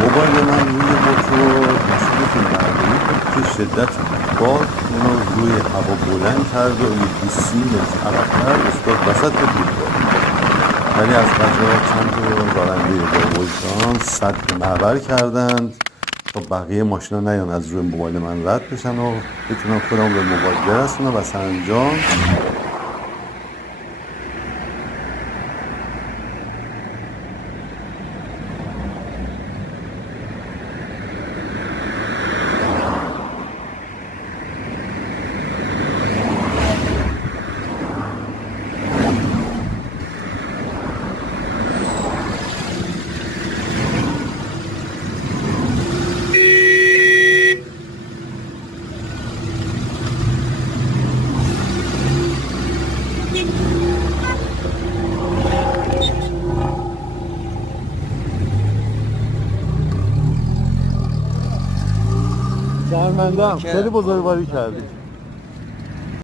موبایل من روی موتور مشکل نردبانی بود که شدت باد اونو روی هوا بلند کرد و یکی 30 متر عقب‌تر افتاد وسط رودبار. ولی از قضا چند تا راننده با وجدان سد معبر کردند تا بقیه ماشینا نیان از روی موبایل من رد بشن و بتونم خودم به موبایل برسونم و سرانجام شرمنده‌ام. خیلی بزرگواری کردی.